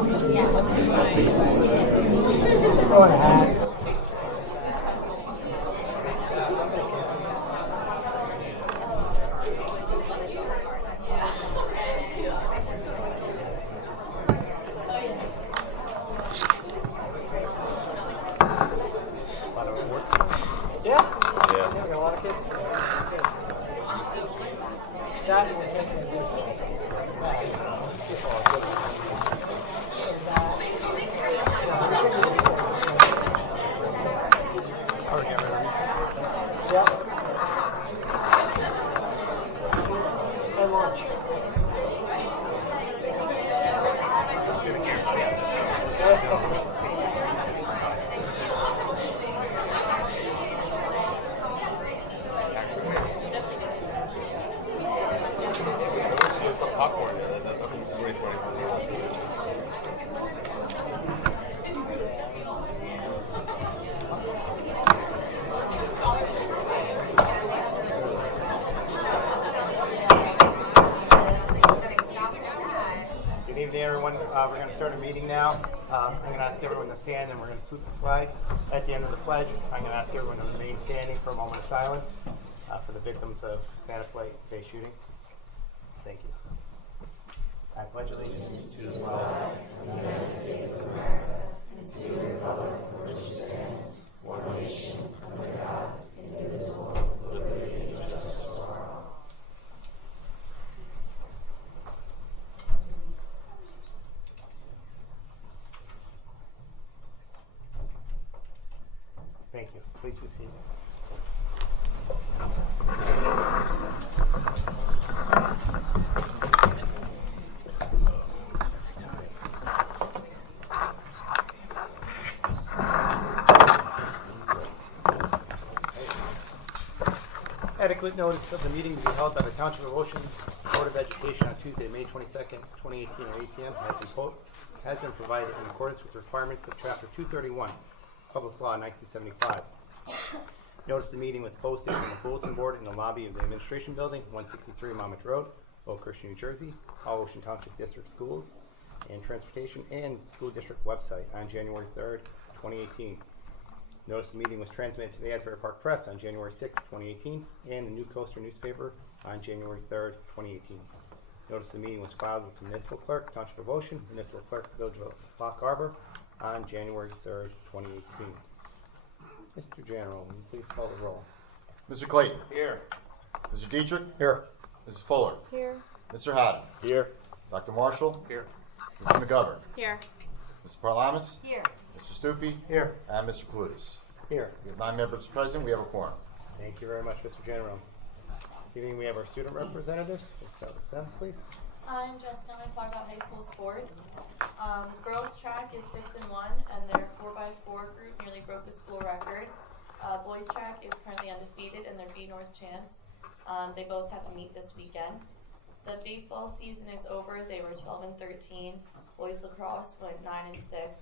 Throw in a hat. Yeah, we got a lot of kids. That and the kids in this one. Yeah. And lunch. There's some popcorn there. That's way 20. Good evening, everyone. We're going to start a meeting now. I'm going to ask everyone to stand, and we're going to salute the flag. At the end of the pledge, I'm going to ask everyone to remain standing for a moment of silence for the victims of Santa Fe shooting. Thank you. I pledge allegiance to the flag of the United States of America and to the republic for which it stands, one nation, under God, indivisible, with liberty and justice for all. Thank you. Please be seated. Adequate notice of the meeting to be held by the Township of Ocean Board of Education on Tuesday, May 22nd, 2018 at 8 p.m. has been provided in accordance with the requirements of Chapter 231, Public Law 1975. Notice of the meeting was posted on the bulletin board in the lobby of the Administration Building, 163 Monmouth Road, Oakhurst, New Jersey, all Ocean Township District Schools and Transportation and School District website on January 3rd, 2018. Notice the meeting was transmitted to the Asbury Park Press on January 6th, 2018, and the New Coaster newspaper on January 3rd, 2018. Notice the meeting was filed with the Municipal Clerk, Township of Ocean, Municipal Clerk, Village of Lock Harbor on January 3rd, 2018. Mr. General, will you please call the roll? Mr. Clayton. Here. Mr. Dietrich. Here. Mrs. Fuller. Here. Mr. Haddon. Here. Dr. Marshall. Here. Mr. McGovern. Here. Mr. Parlamas. Here. Mr. Stupi. Here. And Mr. Kalutis. Here. We have 9 members present. We have a quorum. Thank you very much, Mr. General. This evening we have our student representatives. We'll start with them, please. I'm just going to talk about high school sports. Girls track is 6-1, and their 4x4 group nearly broke the school record. Boys track is currently undefeated, and they're B North champs. They both have a meet this weekend. The baseball season is over. They were 12-13. Boys lacrosse went 9-6.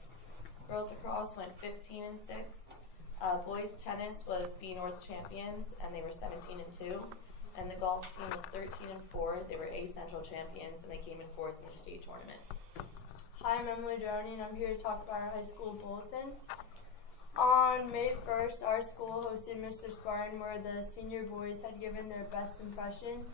Girls lacrosse went 15-6. Boys tennis was B North champions, and they were 17-2. And the golf team was 13-4. They were A Central champions, and they came in 4th in the state tournament. Hi, I'm Emily Droney, and I'm here to talk about our high school bulletin. On May 1st, our school hosted Mr. Spartan, where the senior boys had given their best impression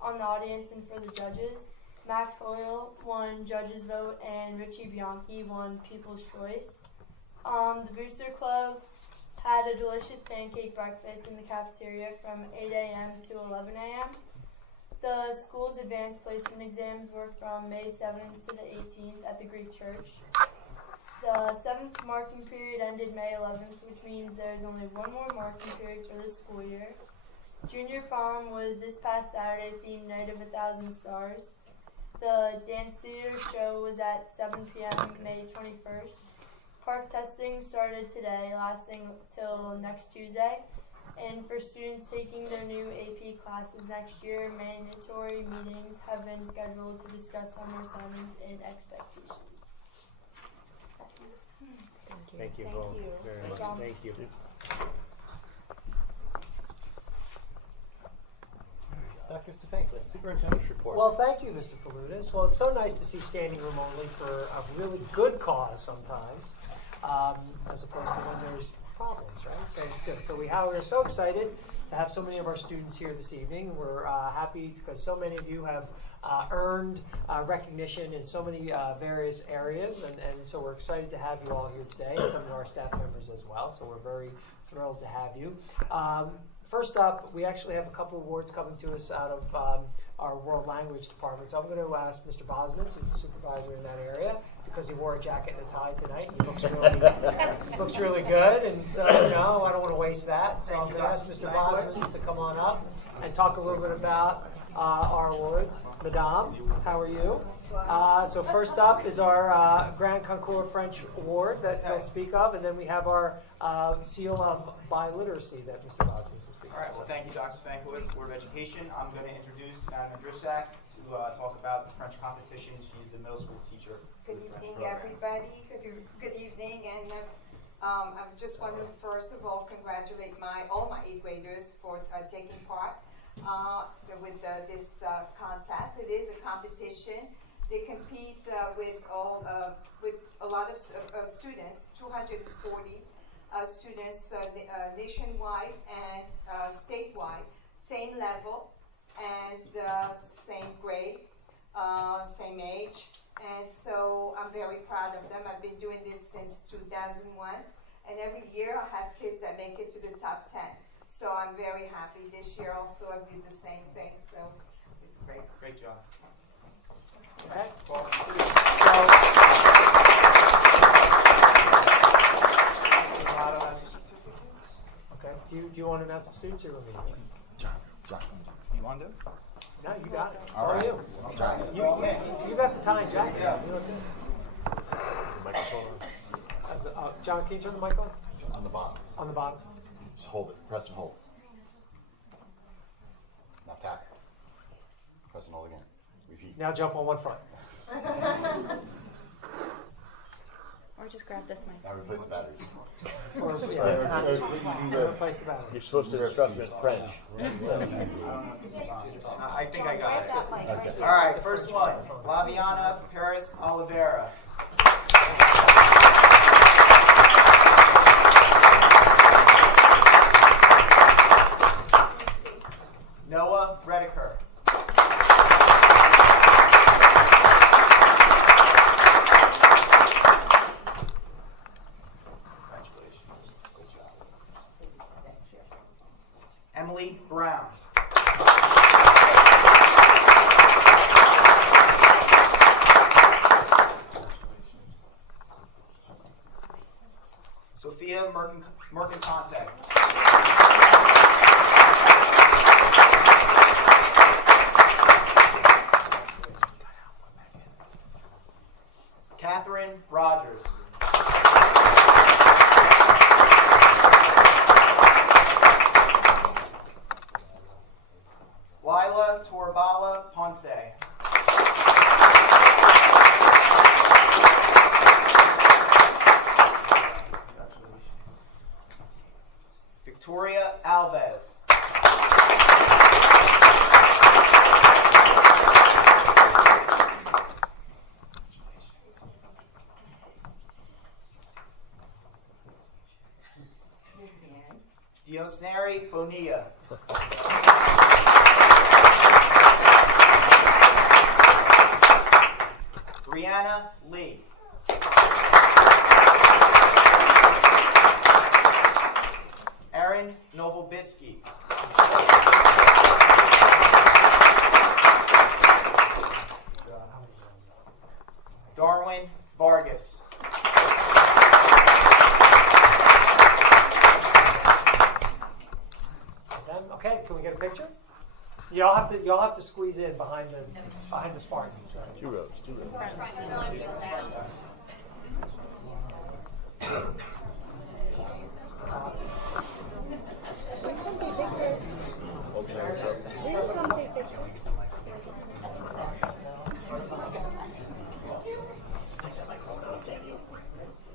on the audience and for the judges. Max Hoyle won Judge's Vote, and Richie Bianchi won People's Choice. The Booster Club had a delicious pancake breakfast in the cafeteria from 8 a.m. to 11 a.m. The school's advanced placement exams were from May 7th to the 18th at the Greek Church. The 7th marking period ended May 11th, which means there's only one more marking period for this school year. Junior prom was this past Saturday, themed Night of 1,000 Stars. The dance theater show was at 7 p.m. May 21st. Park testing started today, lasting till next Tuesday. And for students taking their new AP classes next year, mandatory meetings have been scheduled to discuss summer assignments and expectations. Thank you both very much. Thank you. Dr. Stefanowicz, Superintendent's Report. Well, thank you, Mr. Paludas. Well, it's so nice to see standing room only for a really good cause sometimes, as opposed to when there's problems, right? So it's good. So we're so excited to have so many of our students here this evening. We're happy because so many of you have earned recognition in so many various areas, and so we're excited to have you all here today, and some of our staff members as well. So we're very thrilled to have you. First up, we actually have a couple of awards coming to us out of our World Language Department. So I'm going to ask Mr. Bosnitz, who's the supervisor in that area, because he wore a jacket and a tie tonight. He looks really good, and so I don't want to waste that. So I'm going to ask Mr. Bosnitz to come on up and talk a little bit about our awards. Madame, how are you? So first up is our Grand Concours French Award that he'll speak of, and then we have our Seal of Biliteracy that Mr. Bosnitz will speak of. All right, well, thank you, Dr. Spankowitz, Board of Education. I'm going to introduce Madam Andruszak to talk about the French competition. She's the middle school teacher. Good evening, everybody. Good evening, and I just want to first of all congratulate all my 8th graders for taking part with this contest. It is a competition. They compete with a lot of students, 240 students nationwide and statewide, same level and same grade, same age. And so I'm very proud of them. I've been doing this since 2001, and every year I have kids that make it to the top 10. So I'm very happy. This year also I did the same thing, so it's great. Great job. Okay. Well, Mr. has the certificates. Okay. Do you want to announce the students or you want me to? John. You want to? No, you got it. It's All all right. you. John. You got the time, Jack. Yeah. You look good. John, can you turn the mic on? On the bottom. On the bottom. Just hold it. Press and hold. Now tap. Press and hold again. Repeat. Now jump on one foot. Or just grab this mic. Now replace the battery. Or, Or yeah, you can replace the battery. You're supposed to instruct in French. I think I got it. Okay. All right, first one. Laviana Paris Oliveira. Noah Rediker. Congratulations. Good job. Emily Brown. Sophia Mercantante. Catherine Rogers. Lila Torbala Ponce. Victoria Alves. Diosneri Bonilla. Brianna Lee. Aaron Noblebiski. Darwin Vargas. Okay, can we get a picture? Y'all have to squeeze in behind the Spartans. So. Two rows.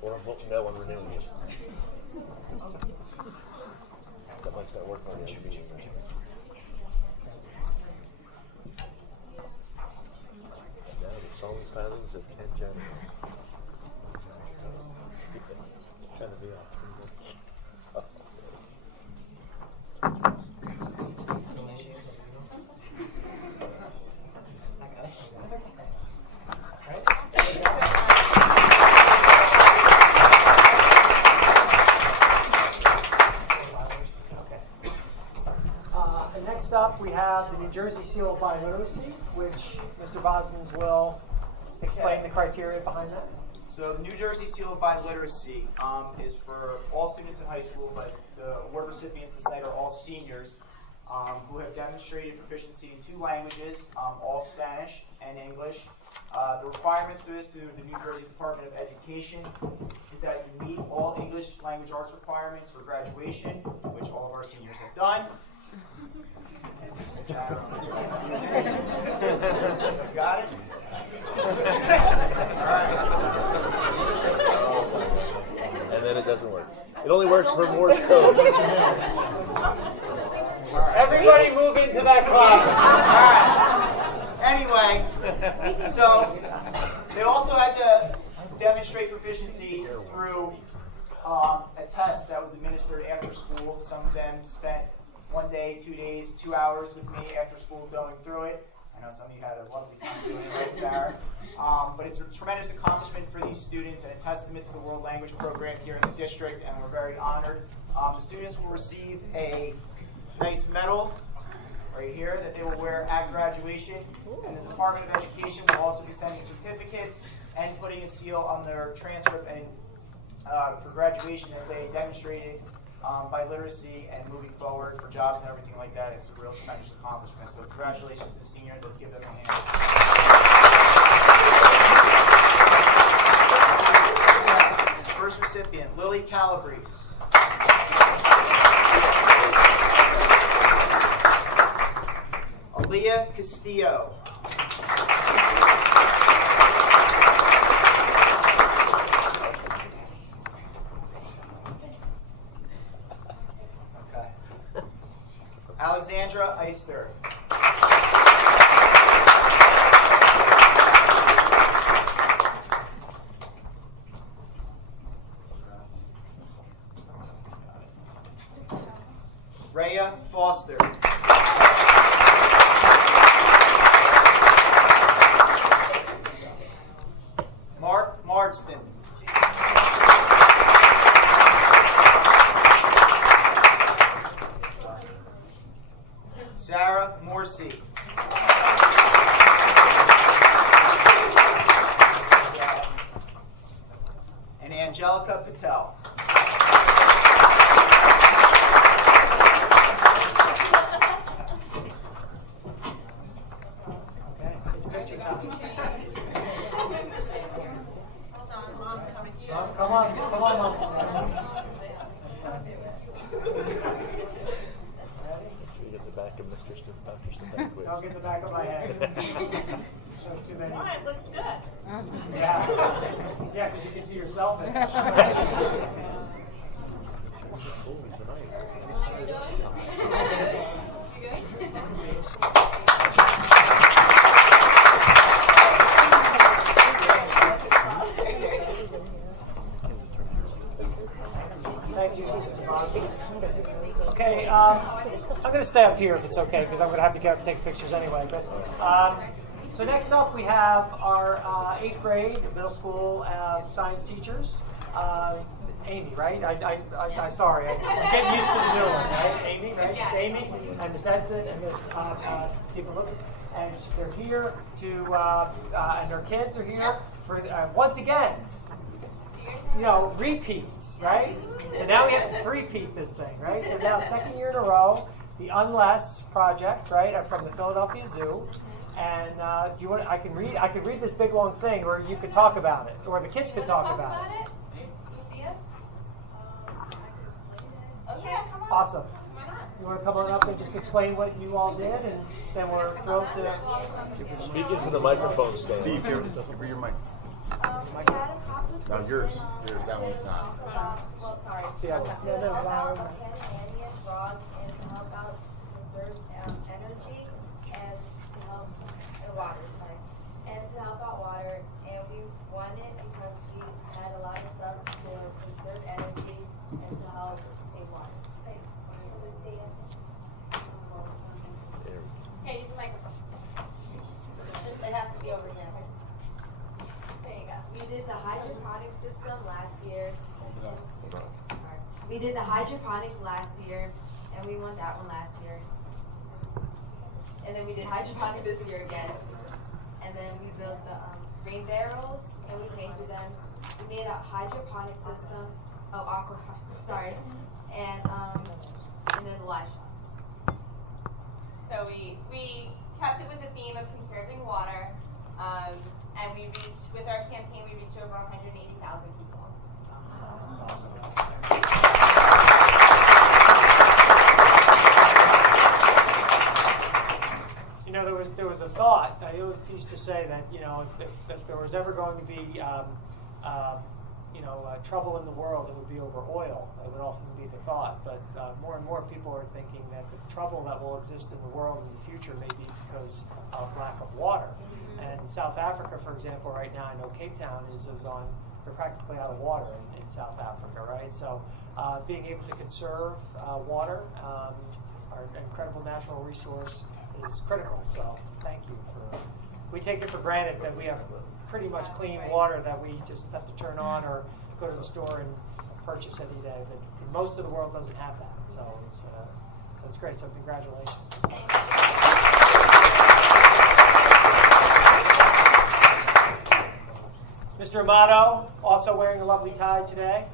Or I'll let you know when we're doing it. Something like that work on the other meeting. filings of Ken Jones. Trying to be off. Next up, we have the New Jersey Seal of Biliteracy, which Mr. Bosmans will explain the criteria behind that. So the New Jersey Seal of Biliteracy is for all students in high school, but the award recipients this night are all seniors who have demonstrated proficiency in 2 languages, all Spanish and English. The requirements for this through the New Jersey Department of Education is that you meet all English language arts requirements for graduation, which all of our seniors have done. Got it? Alright. And then it doesn't work. It only works for Morse code. Everybody move into that class. Anyway, so they also had to demonstrate proficiency through a test that was administered after school. Some of them spent 1 day, 2 days, 2 hours with me after school going through it. I know some of you had a lovely time doing it, right, Sarah? But it's a tremendous accomplishment for these students and a testament to the World Language Program here in the district, and we're very honored. The students will receive a nice medal right here that they will wear at graduation, and the Department of Education will also be sending certificates and putting a seal on their transcript and for graduation if they demonstrated biliteracy and moving forward for jobs and everything like that. It's a real tremendous accomplishment. So congratulations to the seniors. Let's give them a hand. First recipient, Lily Calabrese. Aaliyah Castillo. Alexandra Eister. Rhea Foster. Mark Marsden. Sarah Morsi. And Angelica Patel. Okay, it's picture time. Come on, Mom. You get the back of Mr. Stefanowicz. Don't get the back of my head. Shows too many. It looks good. Yeah, yeah, because you can see yourself in it. Thank you, Mr. Bond. Okay, I'm going to stay up here if it's okay, because I'm going to have to get up and take pictures anyway. But so next up, we have our 8th grade middle school science teachers. Amy, right? I'm sorry, I'm getting used to the new one, right? Amy, right? It's Amy and Miss Edson and Miss Lucas, and they're here to, and their kids are here for once again. You know, repeats, right? So now we have to three-peat this thing, right? So now 2nd year in a row, the Unless project, right, from the Philadelphia Zoo. And do you want? I can read this big long thing, or you could talk about it, or the kids could talk about it. See it? Okay, come on. Awesome. Why not? You want to come on up and just explain what you all did, and then we're thrilled to. Speak into the microphone, Stan. Steve, here, give her your mic. No, yours. That one's not. Well, sorry. Yeah. Andy and Frog and to help out to conserve energy and to help the water side. And to help out water, and we won it because we had a lot of stuff to conserve energy and to help save water. Okay, use the microphone. It has to be over here. There you go. We did the hydroponic system last year. Sorry. We did the hydroponic last year, and we won that one last year. And then we did hydroponic this year again. And then we built the rain barrels, and we painted them. We made a hydroponic system. And then the live shots. So we kept it with the theme of conserving water, and we reached, with our campaign, we reached over 180,000 people. That's awesome. You know, there was a thought. I used to say that, you know, if there was ever going to be trouble in the world, it would be over oil. That would often be the thought. But more and more people are thinking that the trouble that will exist in the world in the future may be because of lack of water. And South Africa, for example, right now, I know Cape Town they're practically out of water in South Africa, right? So being able to conserve water, our incredible natural resource, is critical. So thank you we take it for granted that we have pretty much clean water that we just have to turn on or go to the store and purchase any day. But most of the world doesn't have that. So it's great. So congratulations. Mr. Amato, also wearing a lovely tie today.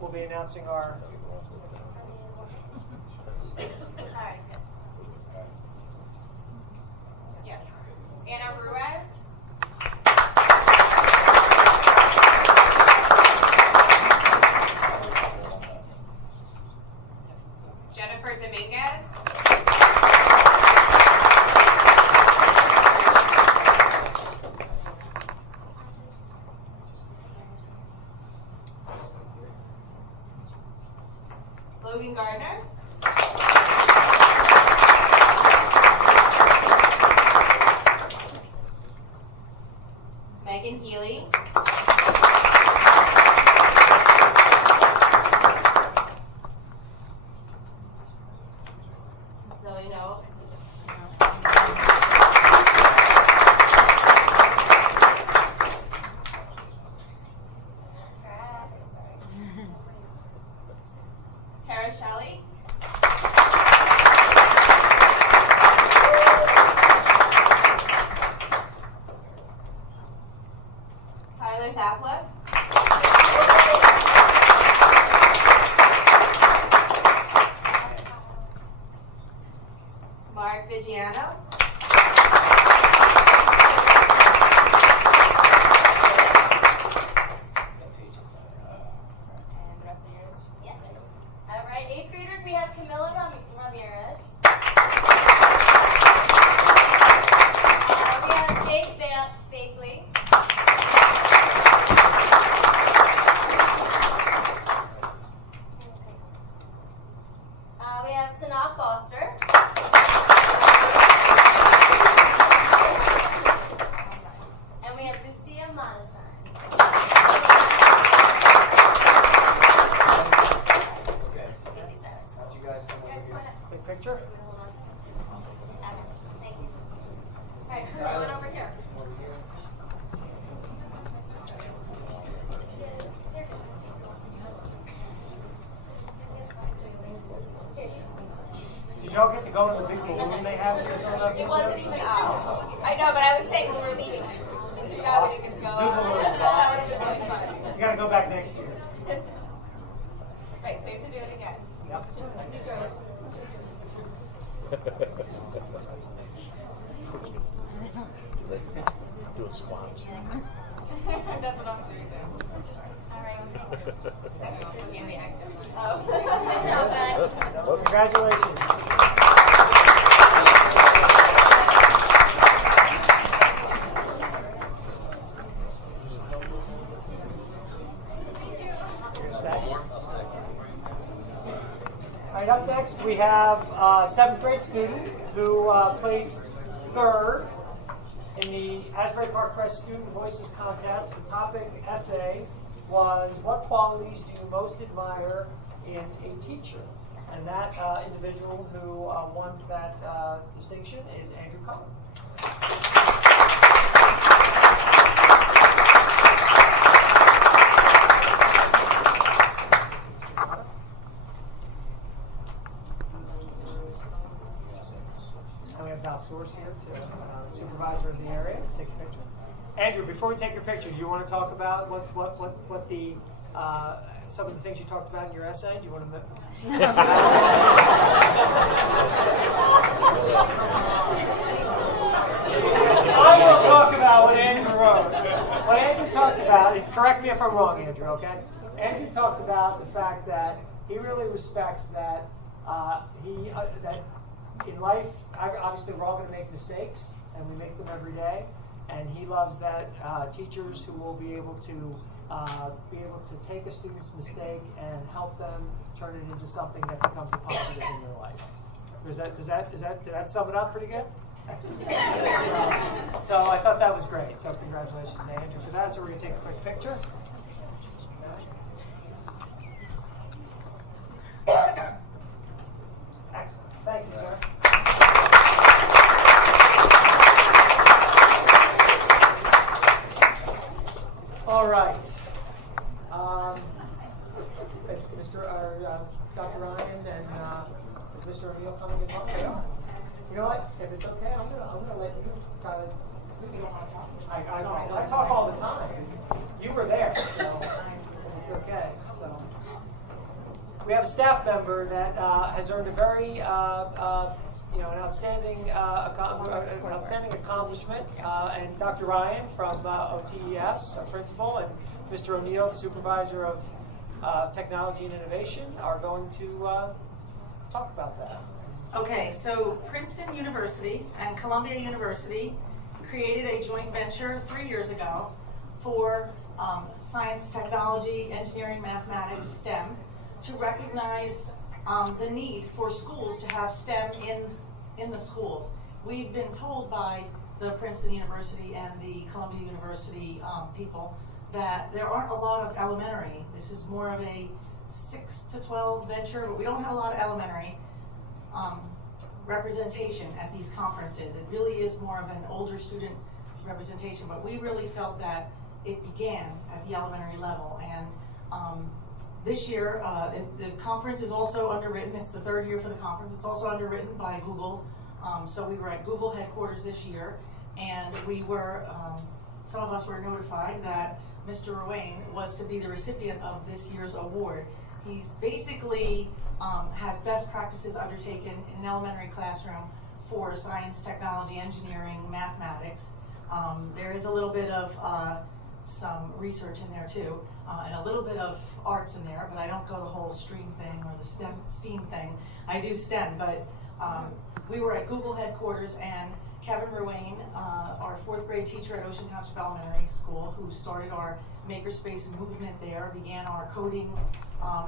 We'll be announcing our... Alright, good. Yeah. Anna Ruiz. Jennifer Dominguez. Logan Gardner. Megan Healy. Zoe No. Tara Shelley. Tyler Thapla. Mark Vigiano. And the rest are yours? Yeah. All right, 8th graders, we have Camilla Ramirez. We have Jake Bakley. We have Sanat Foster. And we have Lucia Monastein. You guys big picture? Thank you. All right, come on over here. Did y'all get to go in the big balloon they have in Philadelphia? It wasn't even out. I know, but I was saying when we were leaving. Awesome. Zoo balloon is awesome. You got to go back next year. Right, so we have to do it again. Yep. Doing squats. That's what I'm doing too. All right. Okay, the active one. Oh. Good job, guys. Well, congratulations. You're set? All right, up next we have a 7th grade student who placed 3rd in the Asbury Park Press Student Voices Contest, the topic essay was, what qualities do you most admire in a teacher? And that individual who won that distinction is Andrew Cullen. And we have Val Source here, supervisor of the area, to take a picture. Andrew, before we take your picture, do you want to talk about what the some of the things you talked about in your essay? Do you want to? I will talk about what Andrew wrote. What Andrew talked about, and correct me if I'm wrong, Andrew, okay? Andrew talked about the fact that he really respects that that in life, obviously we're all going to make mistakes, and we make them every day. And he loves that teachers who will be able to take a student's mistake and help them turn it into something that becomes a positive in their life. Did that sum it up pretty good? So I thought that was great. So congratulations to Andrew for that. So we're going to take a quick picture. Excellent. Thank you, sir. All right. Dr. Ryan and is Mr. O'Neill coming as well? They are. You know what? If it's okay, I'm gonna let you try this. You don't want to talk. I talk all the time. You were there, so it's okay. So we have a staff member that has earned a very an outstanding accomplishment, and Dr. Ryan from OTES, a principal, and Mr. O'Neill, the supervisor of technology and innovation, are going to talk about that. Okay, so Princeton University and Columbia University created a joint venture 3 years ago for science, technology, engineering, mathematics, STEM, to recognize the need for schools to have STEM in the schools. We've been told by the Princeton University and the Columbia University people that there aren't a lot of elementary. This is more of a 6 to 12 venture, but we don't have a lot of elementary representation at these conferences. It really is more of an older student representation, but we really felt that it began at the elementary level. And this year, the conference is also underwritten. It's the third year for the conference. It's also underwritten by Google. So we were at Google headquarters this year, and we were, some of us were notified that Mr. Ruane was to be the recipient of this year's award. He's basically has best practices undertaken in an elementary classroom for science, technology, engineering, mathematics. There is a little bit of some research in there too, and a little bit of arts in there, but I don't go the whole stream thing or the STEAM thing. I do STEM, but we were at Google headquarters, and Kevin Ruane, our 4th grade teacher at Ocean Township Elementary School, who started our makerspace movement there, began our coding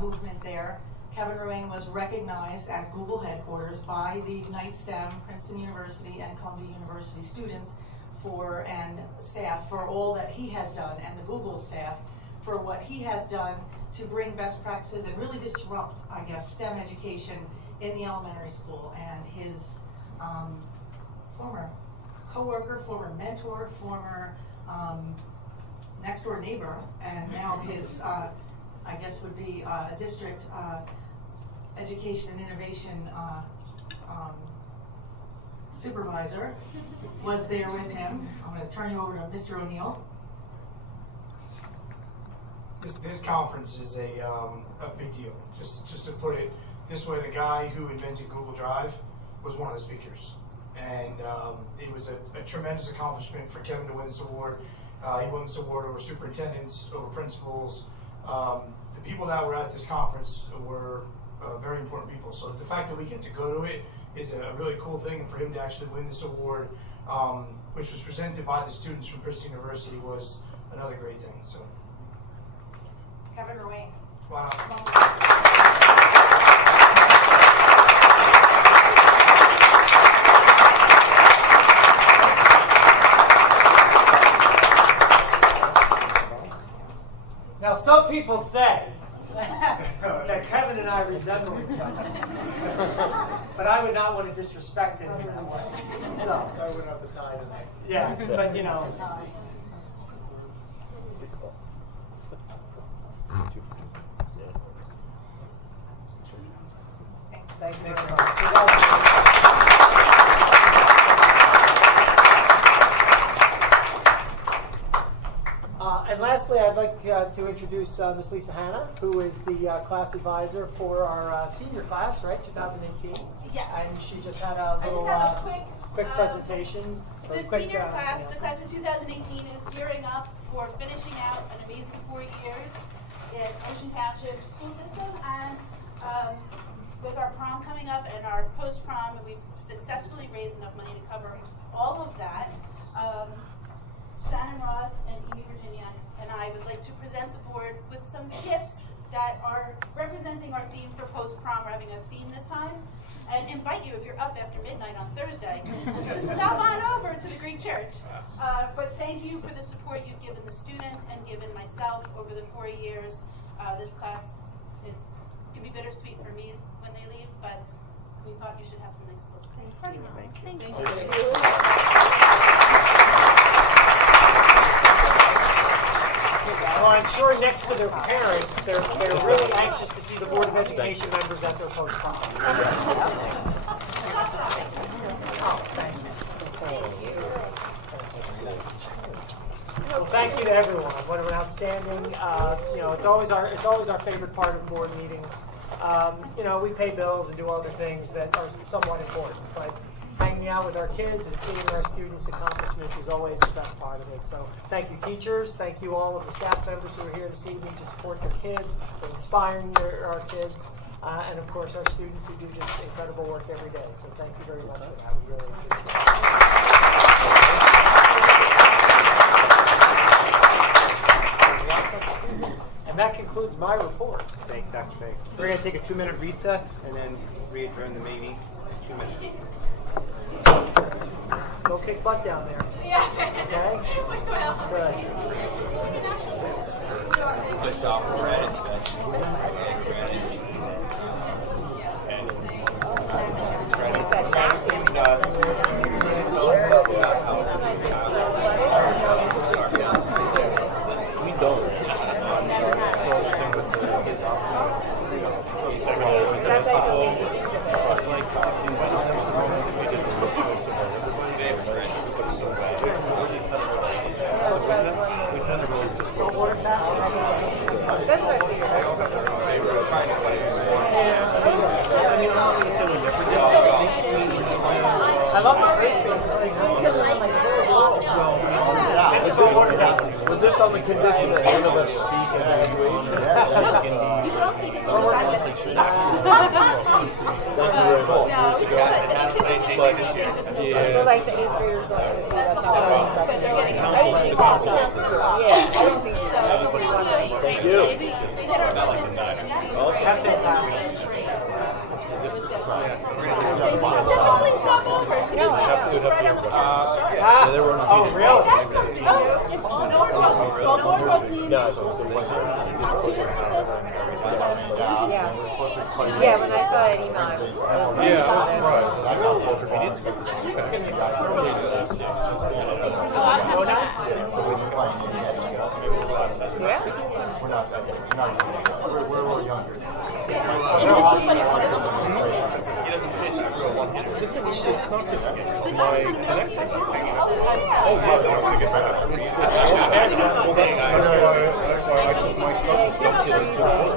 movement there. Kevin Ruane was recognized at Google headquarters by the Ignite STEM, Princeton University, and Columbia University students and staff for all that he has done, and the Google staff for what he has done to bring best practices and really disrupt, I guess, STEM education in the elementary school. And his former co-worker, former mentor, former next door neighbor, and now his, I guess would be a district education and innovation supervisor, was there with him. I'm going to turn you over to Mr. O'Neill. This conference is a big deal. Just to put it this way, the guy who invented Google Drive was one of the speakers. And it was a tremendous accomplishment for Kevin to win this award. He won this award over superintendents, over principals. The people that were at this conference were very important people. So the fact that we get to go to it is a really cool thing. And for him to actually win this award, which was presented by the students from Princeton University, was another great thing. So, Kevin Ruane. Wow. some people say that Kevin and I resemble each other, but I would not want to disrespect him in that way. So I wouldn't have the tie tonight. yeah, but you know. Thank you very much. And lastly, I'd like to introduce Ms. Lisa Hanna, who is the class advisor for our senior class, right, 2018? Yeah. And she just had a little quick presentation. The senior class, the class of 2018, is gearing up for finishing out an amazing 4 years in Ocean Township school system, and with our prom coming up and our post-prom, we've successfully raised enough money to cover all of that. Shannon Ross and Amy Virginia and I would like to present the board with some gifts that are representing our theme for post-prom. We're having a theme this time, and invite you, if you're up after midnight on Thursday, to stop on over to the Greek Church. But thank you for the support you've given the students and given myself over the 4 years. This class can be bittersweet for me when they leave, but we thought you should have some nice clothes. Thank you. Thank you. Well, I'm sure next to their parents, they're really anxious to see the Board of Education members at their post-prom. Well, thank you to everyone. What an outstanding! You know, it's always our favorite part of board meetings. You know, we pay bills and do other things that are somewhat important, but hanging out with our kids and seeing our students' accomplishments is always the best part of it. So thank you, teachers. Thank you, all of the staff members who are here this evening to support their kids, for inspiring our kids, and of course our students who do just incredible work every day. So thank you very much for that. We really appreciate it. And that concludes my report. Thanks, Dr. Fay. We're going to take a 2-minute recess and then re-adjourn the meeting. 2 minutes. Go kick butt down there. Yeah. Okay? Good. Just off the red. We don't. I love the frisbee. Was this on the condition that none of us speak in graduation? Like the 8th graders. Yeah, I don't think so. Thank you. Oh, really? Yeah, when I saw that email. Yeah, I was surprised. I got both meetings. Yeah. We're a little younger. He doesn't pitch. I grew a one-hitter. Listen, it's not just my connection. Oh, yeah, I want to get better. Well, that's why I put my stuff dumped in a good book.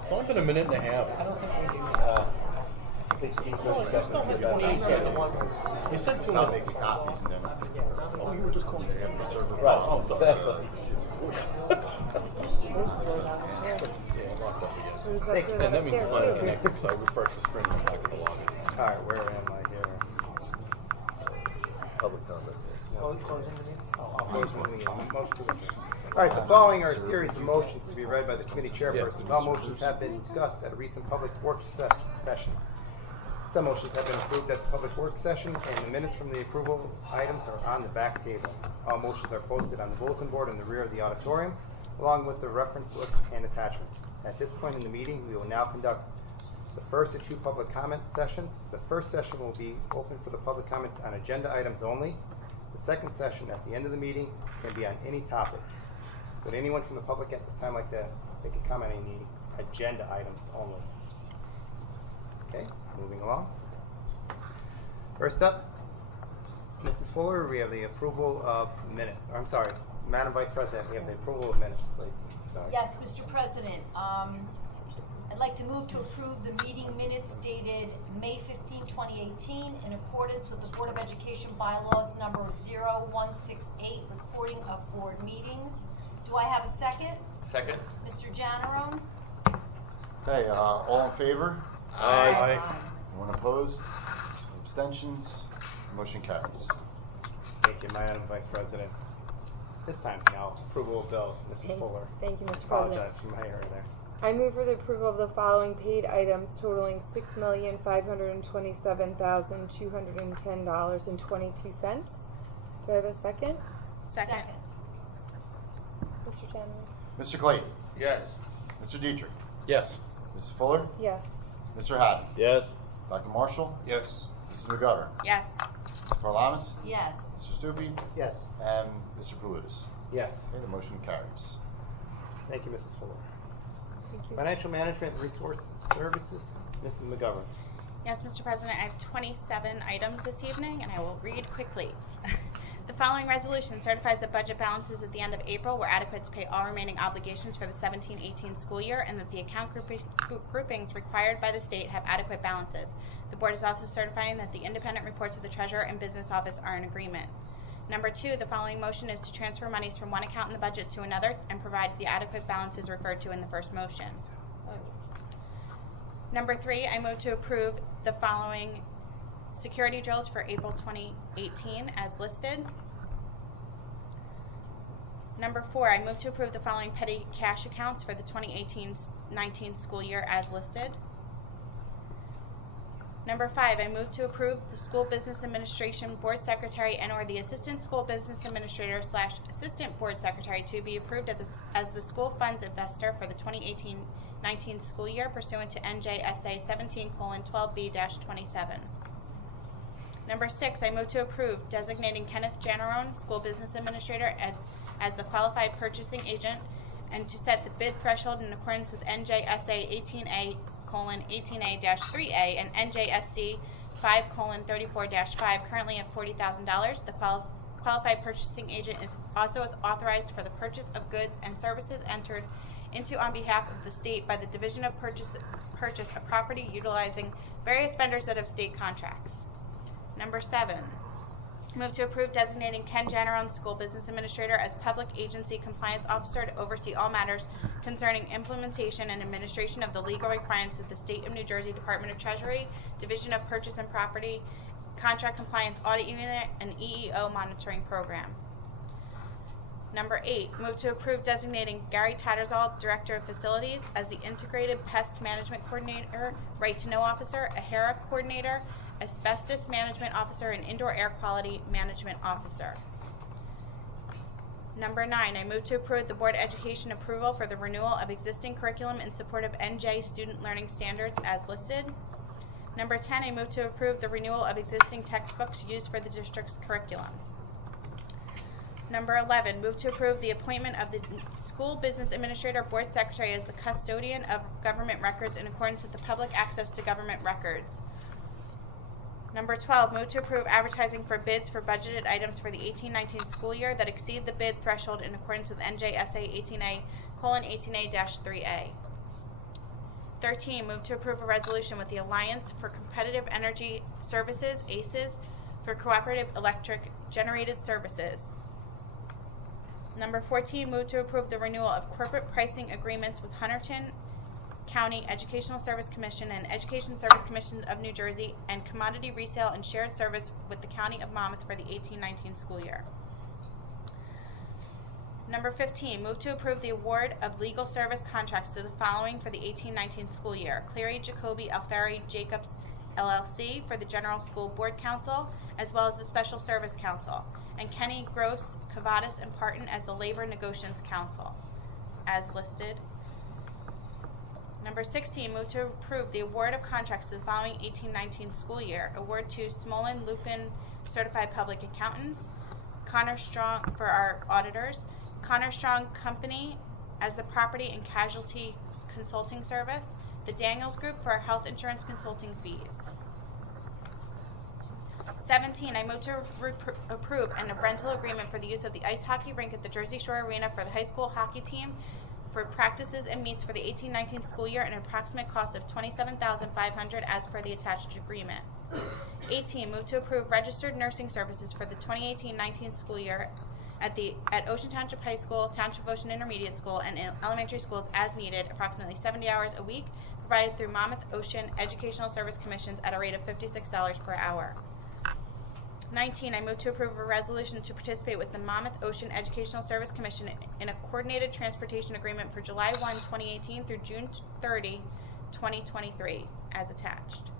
It's only been a minute and a half. It's 28 seconds. You said to not making copies and then. Oh, you were just calling They have to serve it. Right, oh, exactly. Yeah, locked up again. was up Thank there you. And that means it's not upstairs, too. connected, so I refresh the screen and back to the login. All right, where am I here? Public comment. Closing the meeting? I'll close the meeting. Motion to adjourn. All right, so following are a series of motions to be read by the committee chairperson. All motions have been discussed at a recent public works session. Some motions have been approved at the public works session, and the minutes from the approval items are on the back table. All motions are posted on the bulletin board in the rear of the auditorium, along with the reference list and attachments. At this point in the meeting, we will now conduct the first of two public comment sessions. The first session will be open for the public comments on agenda items only. The second session at the end of the meeting can be on any topic. Would anyone from the public at this time like to make a comment on the agenda items only? Okay, moving along. First up, Mrs. Fuller, we have the approval of minutes. I'm sorry, Madam Vice President, we have the approval of minutes, please. Sorry. Yes, Mr. President. I'd like to move to approve the meeting minutes dated May 15, 2018, in accordance with the Board of Education bylaws number 0168, recording of board meetings. Do I have a second? Second. Mr. Janarone? Okay, all in favor? Aye. Anyone opposed? Abstentions? Motion carries. Thank you, Madam Vice President. This time now, approval of bills, Mrs. Fuller. Thank you, Mr. President. Apologize for my error there. I move for the approval of the following paid items totaling $6,527,210.22. Do I have a second? Second. Mr. Chandler? Mr. Clayton? Yes. Mr. Dietrich? Yes. Mrs. Fuller? Yes. Mr. Haddon? Yes. Dr. Marshall? Yes. Mrs. McGovern? Yes. Mr. Parlamas? Yes. Mr. Stupi? Yes. And Mr. Palutis? Yes. Okay, the motion carries. Thank you, Mrs. Fuller. Thank you. Financial Management and Resource Services, Mrs. McGovern. Yes, Mr. President, I have 27 items this evening, and I will read quickly. The following resolution certifies that budget balances at the end of April were adequate to pay all remaining obligations for the 17-18 school year, and that the account groupings required by the state have adequate balances. The board is also certifying that the independent reports of the Treasurer and Business Office are in agreement. Number 2, the following motion is to transfer monies from one account in the budget to another and provide the adequate balances referred to in the first motion. Number 3, I move to approve the following security drills for April 2018 as listed. Number 4, I move to approve the following petty cash accounts for the 2018-19 school year as listed. Number 5, I move to approve the School Business Administration Board Secretary and/or the Assistant School Business Administrator / Assistant Board Secretary to be approved as the school funds investor for the 2018-19 school year pursuant to NJSA 17:12B-27. Number 6, I move to approve designating Kenneth Janarone, School Business Administrator, as the qualified purchasing agent, and to set the bid threshold in accordance with NJSA 18A:18A-3A and NJSC 5:34-5, currently at $40,000. The qualified purchasing agent is also authorized for the purchase of goods and services entered into on behalf of the state by the Division of Purchase of Property utilizing various vendors that have state contracts. Number 7, move to approve designating Ken Janarone, School Business Administrator, as Public Agency Compliance Officer to oversee all matters concerning implementation and administration of the legal requirements of the State of New Jersey Department of Treasury, Division of Purchase and Property, Contract Compliance Audit Unit, and EEO Monitoring Program. Number 8, move to approve designating Gary Tattersall, Director of Facilities, as the Integrated Pest Management Coordinator, Right to Know Officer, a HERA Coordinator, Asbestos Management Officer, and Indoor Air Quality Management Officer. Number 9, I move to approve the Board of Education approval for the renewal of existing curriculum in support of NJ Student Learning Standards as listed. Number 10, I move to approve the renewal of existing textbooks used for the district's curriculum. Number 11, move to approve the appointment of the School Business Administrator Board Secretary as the custodian of government records in accordance with the Public Access to Government Records. Number 12, move to approve advertising for bids for budgeted items for the 18-19 school year that exceed the bid threshold in accordance with NJSA 18A:18A-3A. 13, move to approve a resolution with the Alliance for Competitive Energy Services, ACES, for cooperative electric generated services. Number 14, move to approve the renewal of corporate pricing agreements with Hunterton County Educational Service Commission and Education Service Commission of New Jersey, and commodity resale and shared service with the County of Monmouth for the 18-19 school year. Number 15, move to approve the award of legal service contracts to the following for the 18-19 school year. Cleary, Jacoby, Alfieri, Jacobs, LLC for the General School Board Council, as well as the Special Service Council, and Kenny, Gross, Cavadas, and Parton as the Labor Negotiations Council, as listed. Number 16, move to approve the award of contracts to the following 18-19 school year. Award to Smolin Lupin Certified Public Accountants, Connor Strong for our auditors, Connor Strong Company as the Property and Casualty Consulting Service, the Daniels Group for our health insurance consulting fees. 17, I move to approve a rental agreement for the use of the ice hockey rink at the Jersey Shore Arena for the high school hockey team for practices and meets for the 18-19 school year at an approximate cost of $27,500 as per the attached agreement. 18, move to approve registered nursing services for the 2018-19 school year at Ocean Township High School, Township of Ocean Intermediate School, and elementary schools as needed, approximately 70 hours a week, provided through Monmouth Ocean Educational Service Commissions at a rate of $56 per hour. 19, I move to approve a resolution to participate with the Monmouth Ocean Educational Service Commission in a coordinated transportation agreement for July 1, 2018 through June 30, 2023, as attached.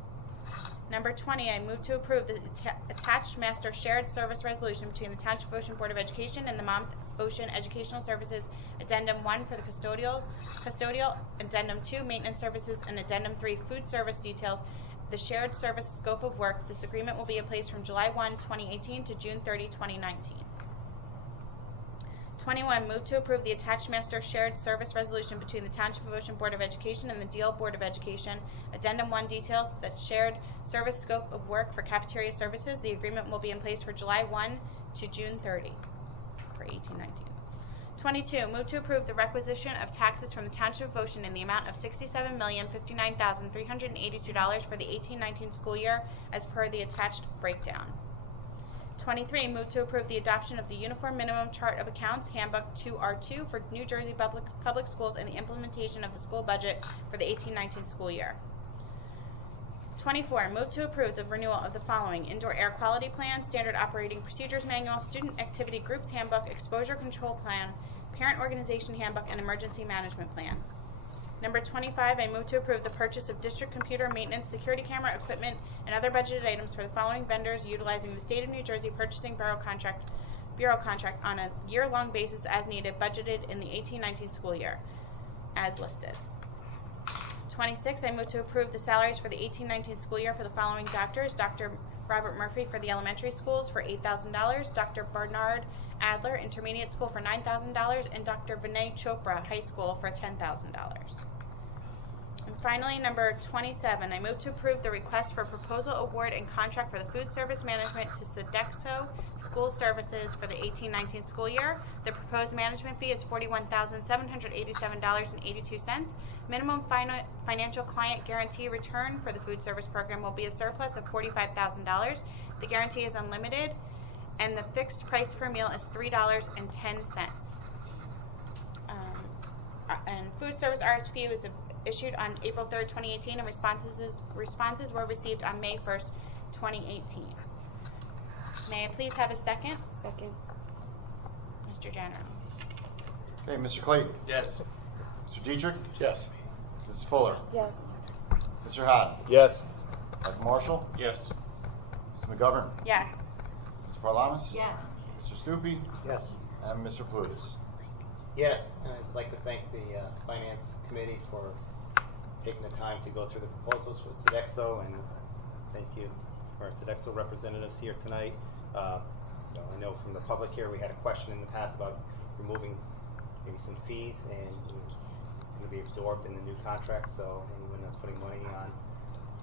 Number 20, I move to approve the attached master shared service resolution between the Township of Ocean Board of Education and the Monmouth Ocean Educational Services, Addendum 1 for the custodial, Addendum 2 maintenance services, and Addendum 3 food service details. The shared service scope of work. This agreement will be in place from July 1, 2018 to June 30, 2019. 21, move to approve the attached master shared service resolution between the Township of Ocean Board of Education and the Deal Board of Education. Addendum 1 details that shared service scope of work for cafeteria services. The agreement will be in place for July 1 to June 30 for 18-19. 22, move to approve the requisition of taxes from the Township of Ocean in the amount of $67,059,382 for the 18-19 school year as per the attached breakdown. 23, move to approve the adoption of the Uniform Minimum Chart of Accounts Handbook 2R2 for New Jersey Public Schools and the implementation of the school budget for the 18-19 school year. 24, move to approve the renewal of the following: Indoor Air Quality Plan, Standard Operating Procedures Manual, Student Activity Groups Handbook, Exposure Control Plan, Parent Organization Handbook, and Emergency Management Plan. Number 25, I move to approve the purchase of district computer maintenance, security camera equipment, and other budgeted items for the following vendors utilizing the State of New Jersey Purchasing Bureau contract on a year-long basis as needed, budgeted in the 18-19 school year, as listed. 26, I move to approve the salaries for the 18-19 school year for the following doctors: Dr. Robert Murphy for the elementary schools for $8,000, Dr. Bernard Adler, intermediate school for $9,000, and Dr. Vinay Chopra, high school for $10,000. And finally, number 27, I move to approve the request for proposal award and contract for the food service management to Sodexo School Services for the 18-19 school year. The proposed management fee is $41,787.82. Minimum financial client guarantee return for the food service program will be a surplus of $45,000. The guarantee is unlimited, and the fixed price per meal is $3.10. And food service RSP was issued on April 3rd, 2018, and responses were received on May 1st, 2018. May I please have a second? Second. Mr. General. Okay, Mr. Clayton. Yes. Mr. Dietrich. Yes. Mrs. Fuller. Yes. Mr. Hahn. Yes. Dr. Marshall. Yes. Mrs. McGovern. Yes. Mrs. Parlamas. Yes. Mr. Stupi. Yes. And Mr. Plutis. Yes, and I'd like to thank the Finance Committee for taking the time to go through the proposals with Sodexo, and thank you for our Sodexo representatives here tonight. I know from the public here we had a question in the past about removing maybe some fees, and it will be absorbed in the new contract, so anyone that's putting money on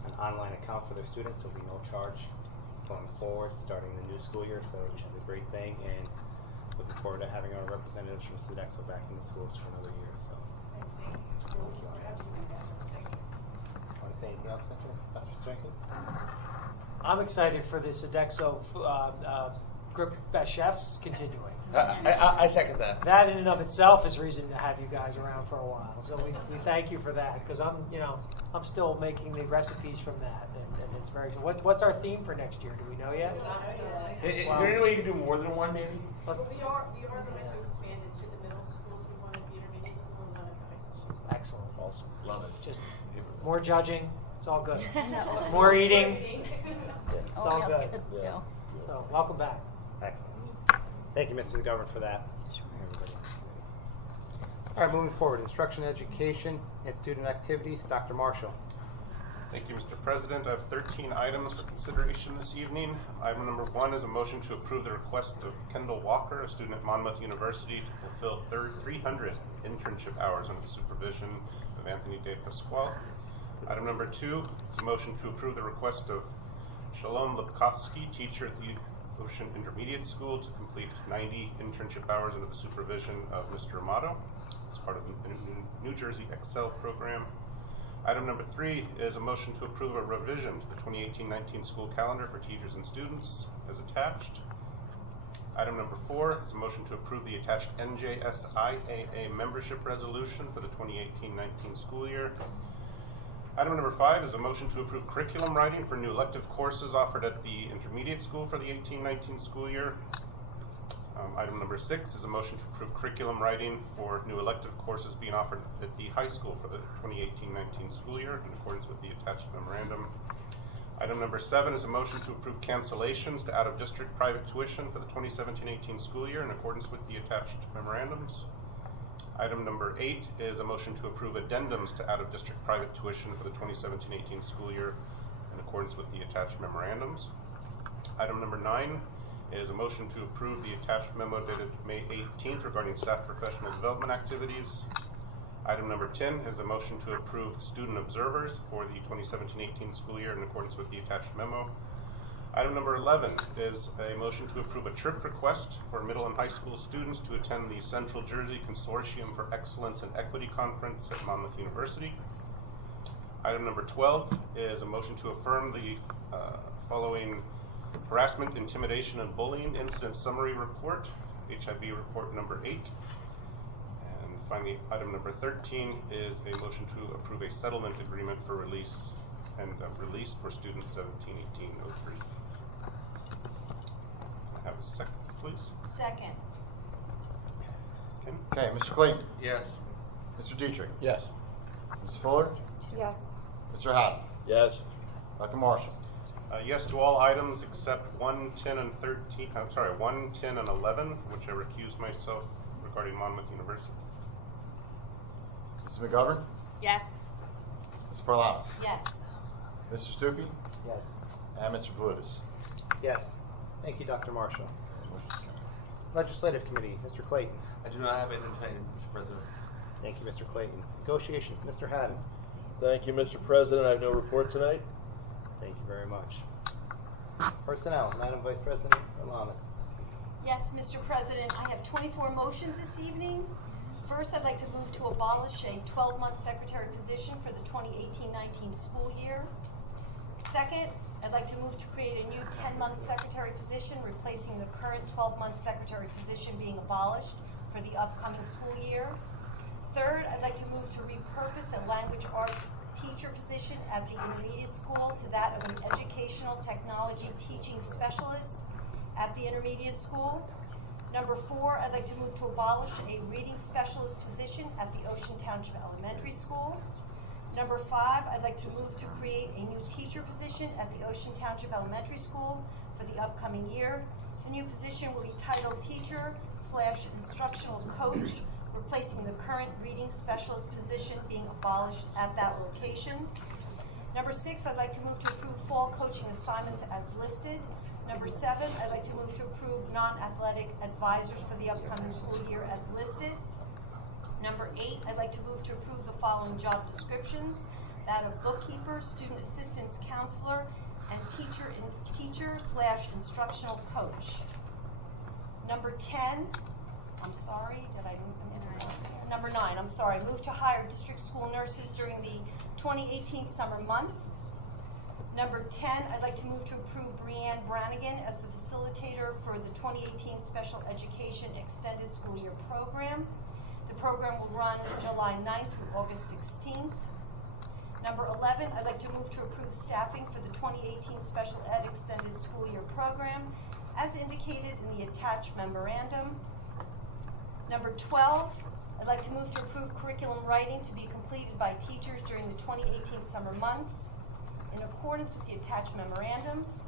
an online account for their students, there will be no charge going forward starting the new school year, so which is a great thing, and looking forward to having our representatives from Sodexo back in the schools for another year. So, want to say anything else, Dr. Strankins? I'm excited for the Sodexo group best chefs continuing. I second that. That in and of itself is reason to have you guys around for a while. So we thank you for that, because I'm still making the recipes from that, and it's very. So what's our theme for next year? Do we know yet? Is there any way you can do more than one, maybe? But we are going to expand it to the middle school, to one at the intermediate school, and one at the high school. Excellent. Awesome. Love it. Just more judging. It's all good. More eating. It's all good. Yeah. So welcome back. Excellent. Thank you, Mr. McGovern, for that. Everybody. All right, moving forward, instruction, education, and student activities. Dr. Marshall. Thank you, Mr. President. I have 13 items for consideration this evening. Item number 1 is a motion to approve the request of Kendall Walker, a student at Monmouth University, to fulfill 300 internship hours under the supervision of Anthony De Pasquale. Item number 2 is a motion to approve the request of Shalom Lipkovsky, teacher at the Ocean Intermediate School, to complete 90 internship hours under the supervision of Mr. Amato as part of the New Jersey Excel program. Item number 3 is a motion to approve a revision to the 2018-19 school calendar for teachers and students as attached. Item number 4 is a motion to approve the attached NJSIAA membership resolution for the 2018-19 school year. Item number 5 is a motion to approve curriculum writing for new elective courses offered at the intermediate school for the 18-19 school year. Item number 6 is a motion to approve curriculum writing for new elective courses being offered at the high school for the 2018-19 school year in accordance with the attached memorandum. Item number 7 is a motion to approve cancellations to out-of-district private tuition for the 2017-18 school year in accordance with the attached memorandums. Item number 8 is a motion to approve addendums to out-of-district private tuition for the 2017-18 school year in accordance with the attached memorandums. Item number 9 is a motion to approve the attached memo dated May 18th regarding staff professional development activities. Item number 10 is a motion to approve student observers for the 2017-18 school year in accordance with the attached memo. Item number 11 is a motion to approve a trip request for middle and high school students to attend the Central Jersey Consortium for Excellence and Equity Conference at Monmouth University. Item number 12 is a motion to affirm the following harassment, intimidation, and bullying incident summary report, HIB report number 8. And finally, item number 13 is a motion to approve a settlement agreement for release release for student 17-18-03. Have a second, please. Second. Ken? Okay, Mr. Clayton. Yes. Mr. Dietrich. Yes. Mrs. Fuller. Yes. Mr. Haddon. Yes. Dr. Marshall. Yes to all items except 1, 10, and 13. I'm sorry, 1, 10, and 11, for which I recuse myself regarding Monmouth University. Mrs. McGovern. Yes. Mrs. Paralamas. Yes. Mr. Stupi. Yes. And Mr. Palutis. Yes. Thank you, Dr. Marshall. Legislative Committee, Mr. Clayton. I do not have anything tonight, Mr. President. Thank you, Mr. Clayton. Negotiations, Mr. Haddon. Thank you, Mr. President. I have no report tonight. Thank you very much. Personnel, Madam Vice President Lamas. Yes, Mr. President, I have 24 motions this evening. First, I'd like to move to abolish a 12-month secretary position for the 2018-19 school year. Second, I'd like to move to create a new 10-month secretary position, replacing the current 12-month secretary position being abolished for the upcoming school year. Third, I'd like to move to repurpose a language arts teacher position at the intermediate school to that of an educational technology teaching specialist at the intermediate school. Number 4, I'd like to move to abolish a reading specialist position at the Ocean Township Elementary School. Number 5, I'd like to move to create a new teacher position at the Ocean Township Elementary School for the upcoming year. The new position will be titled Teacher/Instructional Coach, replacing the current reading specialist position being abolished at that location. Number 6, I'd like to move to approve fall coaching assignments as listed. Number 7, I'd like to move to approve non-athletic advisors for the upcoming school year as listed. Number 8, I'd like to move to approve the following job descriptions: that of bookkeeper, student assistance counselor, and teacher/instructional coach. Number 10, I'm sorry, did I miss it? Number 9, I'm sorry, move to hire district school nurses during the 2018 summer months. Number 10, I'd like to move to approve Breanne Brannigan as the facilitator for the 2018 Special Education Extended School Year Program. The program will run July 9th through August 16th. Number 11, I'd like to move to approve staffing for the 2018 Special Ed Extended School Year Program as indicated in the attached memorandum. Number 12, I'd like to move to approve curriculum writing to be completed by teachers during the 2018 summer months in accordance with the attached memorandums.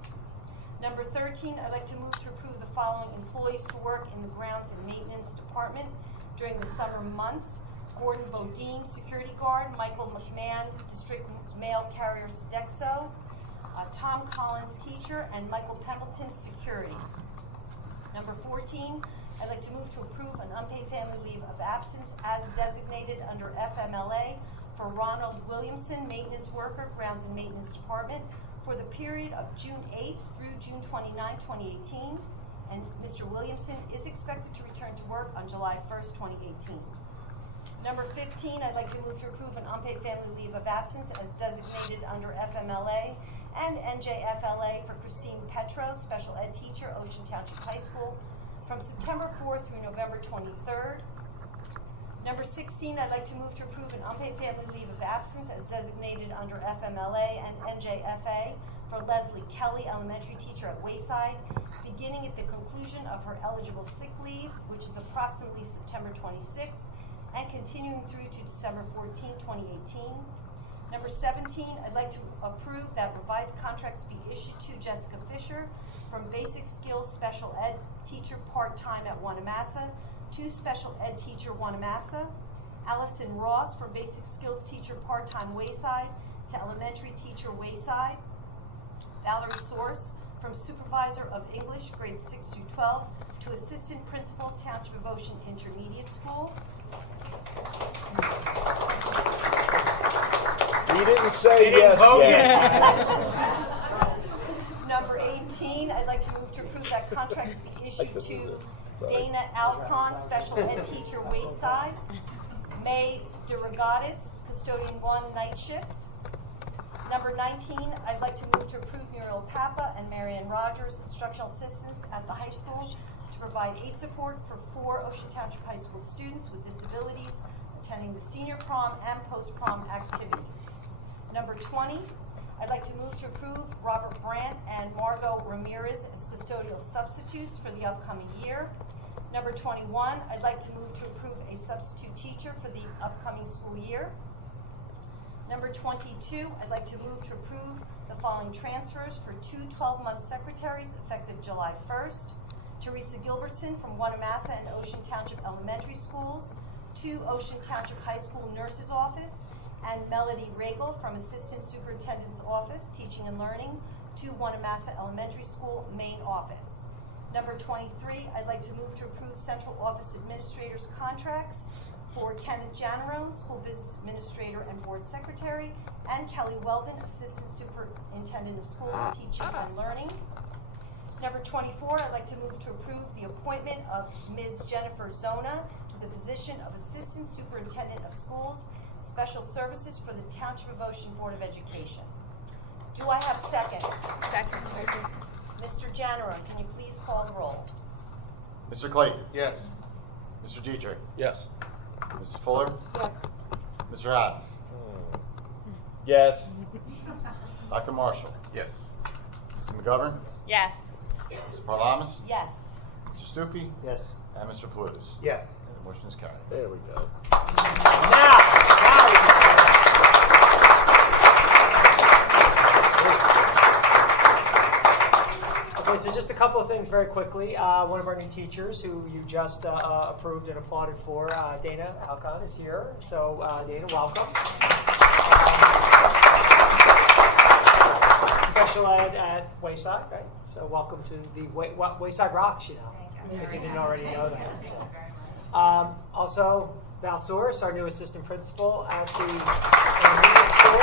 Number 13, I'd like to move to approve the following employees to work in the grounds and maintenance department during the summer months. Gordon Bodine, security guard. Michael McMahon, district mail carrier Sodexo. Tom Collins, teacher, and Michael Pendleton, security. Number 14, I'd like to move to approve an unpaid family leave of absence as designated under FMLA for Ronald Williamson, maintenance worker, grounds and maintenance department, for the period of June 8th through June 29, 2018. And Mr. Williamson is expected to return to work on July 1st, 2018. Number 15, I'd like to move to approve an unpaid family leave of absence as designated under FMLA and NJFLA for Christine Petro, special ed teacher, Ocean Township High School, from September 4th through November 23rd. Number 16, I'd like to move to approve an unpaid family leave of absence as designated under FMLA and NJFA for Leslie Kelly, elementary teacher at Wayside, beginning at the conclusion of her eligible sick leave, which is approximately September 26th, and continuing through to December 14, 2018. Number 17, I'd like to approve that revised contracts be issued to Jessica Fisher from Basic Skills Special Ed Teacher Part-Time at Wanamassa to Special Ed Teacher Wanamassa. Allison Ross from Basic Skills Teacher Part-Time Wayside to Elementary Teacher Wayside. Valerie Source from Supervisor of English Grades 6 through 12 to Assistant Principal Township of Ocean Intermediate School. You didn't say yes yet. Number 18, I'd like to move to approve that contracts be issued to Dana Alcron, Special Ed Teacher Wayside, May DeRogatis, Custodian 1, Night Shift. Number 19, I'd like to move to approve Muriel Papa and Marianne Rogers, Instructional Assistants at the high school, to provide aid support for 4 Ocean Township High School students with disabilities attending the senior prom and post-prom activities. Number 20, I'd like to move to approve Robert Brandt and Margot Ramirez as custodial substitutes for the upcoming year. Number 21, I'd like to move to approve a substitute teacher for the upcoming school year. Number 22, I'd like to move to approve the following transfers for 2 12-month secretaries effective July 1st. Teresa Gilbertson from Wanamassa and Ocean Township Elementary Schools to Ocean Township High School Nurse's Office, and Melody Regal from Assistant Superintendent's Office, Teaching and Learning, to Wanamassa Elementary School Main Office. Number 23, I'd like to move to approve Central Office Administrators contracts for Kenneth Janarone, School Business Administrator and Board Secretary, and Kelly Weldon, Assistant Superintendent of Schools, Teaching and Learning. Number 24, I'd like to move to approve the appointment of Ms. Jennifer Zona to the position of Assistant Superintendent of Schools, Special Services for the Township of Ocean Board of Education. Do I have a second? Second. Mr. Janarone, can you please call the roll? Mr. Clayton? Yes. Mr. Dietrich? Yes. Mrs. Fuller? Yes. Mr. Adams? Yes. Dr. Marshall? Yes. Mrs. McGovern? Yes. Mrs. Paralamas? Yes. Mr. Stupi? Yes. And Mr. Palutis? Yes. And the motion is carried. There we go. Okay, so just a couple of things very quickly. One of our new teachers who you just approved and applauded for, Dana Alcon, is here. So, Dana, welcome. Special ed at Wayside, right? So, welcome to the Wayside Rocks, you know, if you didn't already know that. So. Also, Val Source, our new assistant principal at the intermediate school.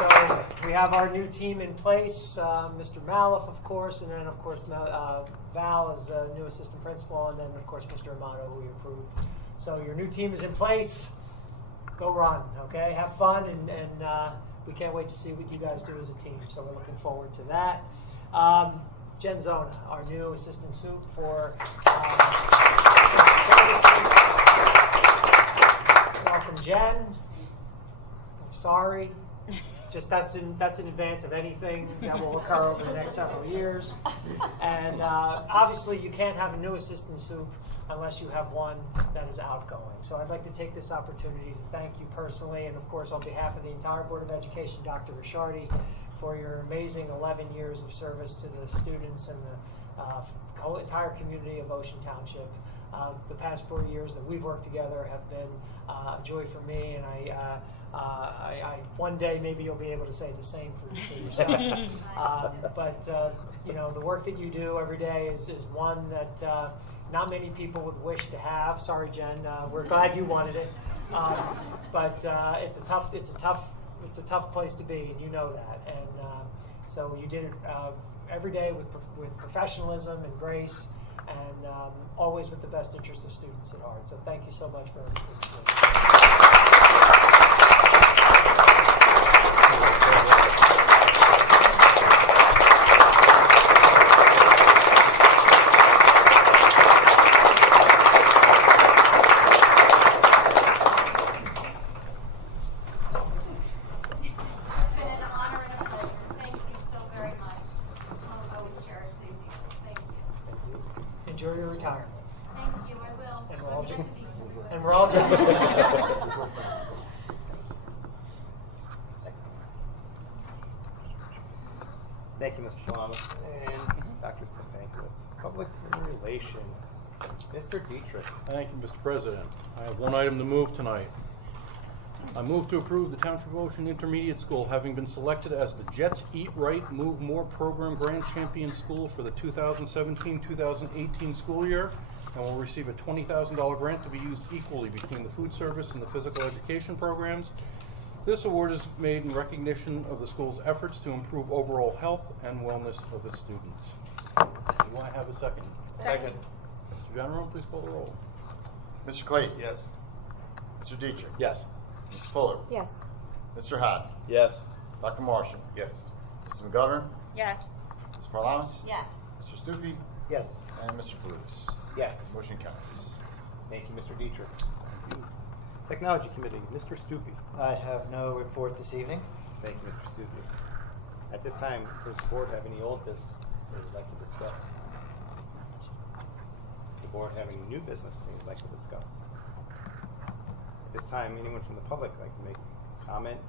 So we have our new team in place, Mr. Maliff, of course, and then, of course, Val is a new assistant principal, and then, of course, Mr. Amato, who we approved. So your new team is in place. Go run, okay? Have fun, and we can't wait to see what you guys do as a team. So we're looking forward to that. Jen Zona, our new assistant soup for services. Welcome, Jen. I'm sorry. Just that's in advance of anything that will occur over the next several years. And obviously, you can't have a new assistant soup unless you have one that is outgoing. So I'd like to take this opportunity to thank you personally, and of course on behalf of the entire Board of Education, Dr. Rishardi, for your amazing 11 years of service to the students and the entire community of Ocean Township. The past 4 years that we've worked together have been a joy for me, and I one day maybe you'll be able to say the same for yourself. But you know, the work that you do every day is one that not many people would wish to have. Sorry, Jen. We're glad you wanted it, but it's a tough place to be, and you know that. And so you did it every day with professionalism and grace, and always with the best interest of students at heart. So thank you so much for everything you do. Enjoy your retirement. Thank you, I will. And we're all jealous. Thank you, Mr. Palama. And Dr. Stefankowitz. Public Relations. Mr. Dietrich. Thank you, Mr. President. I have one item to move tonight. I move to approve the Township of Ocean Intermediate School having been selected as the Jets Eat Right, Move More Program Grand Champion School for the 2017-2018 school year, and will receive a $20,000 grant to be used equally between the food service and the physical education programs. This award is made in recognition of the school's efforts to improve overall health and wellness of its students. Do I have a second? Second. Mr. General, please call the roll. Mr. Clayton. Yes. Mr. Dietrich. Yes. Ms. Fuller. Yes. Mr. Hott. Yes. Dr. Marshall. Yes. Mrs. McGovern. Yes. Ms. Parlamas. Yes. Mr. Stupi. Yes. And Mr. Palutis. Yes. Motion carries. Thank you, Mr. Dietrich. Thank you. Technology Committee, Mr. Stupi. I have no report this evening. Thank you, Mr. Stupi. At this time, does the board have any old business they would like to discuss? Does the board have any new business they would like to discuss? At this time, anyone from the public like to make a comment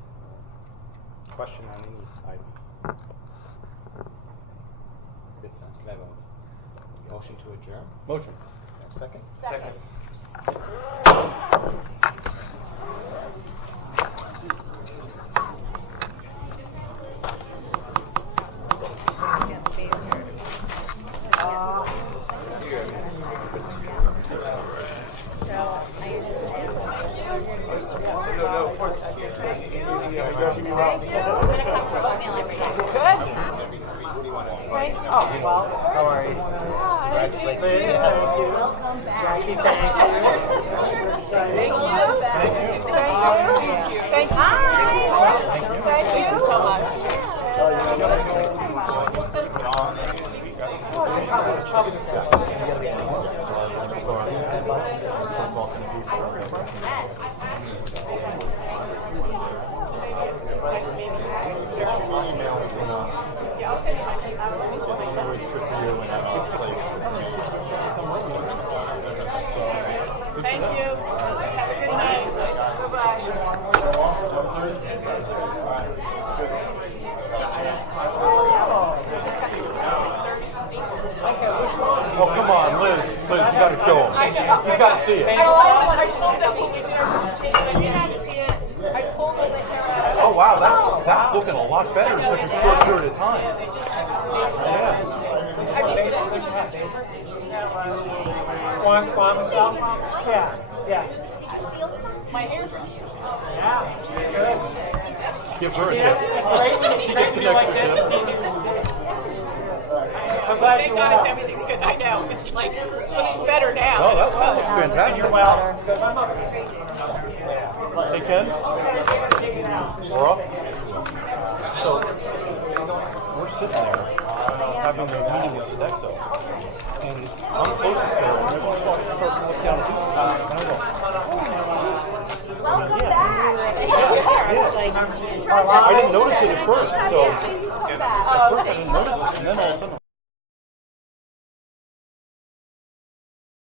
or question on any item? At this time, can I have a motion to adjourn? Motion. Have a second? Second. Oh, well, how are you? Congratulations. Thank you. Welcome back. Jackie, thank you. Thank you. Thank you. Thank you so much. Thank you. Have a good night. Bye-bye. Oh, come on, Liz. Liz, you got to show him. He's got to see it. I told them when we did our routine, but you had to see it. I pulled all the hair out. Oh, wow, that's looking a lot better in such a short period of time. Yeah. Squam stuff? Yeah, yeah. My hairdresser. Yeah, good. Give her a See, tip. it's great when it's She great gets to an be like extra this. tip. It's easier to see. I'm glad Thank you God well. everything's good. I know. It's like, but it's better now. Oh, that looks fantastic. You're well. It's good. My mother. Yeah. Hey, Ken? We're off? So, we're sitting there having a meeting with Sodexo. And I'm closest to her, and everyone starts to look down at these guys, and I go, I didn't notice it at first, so.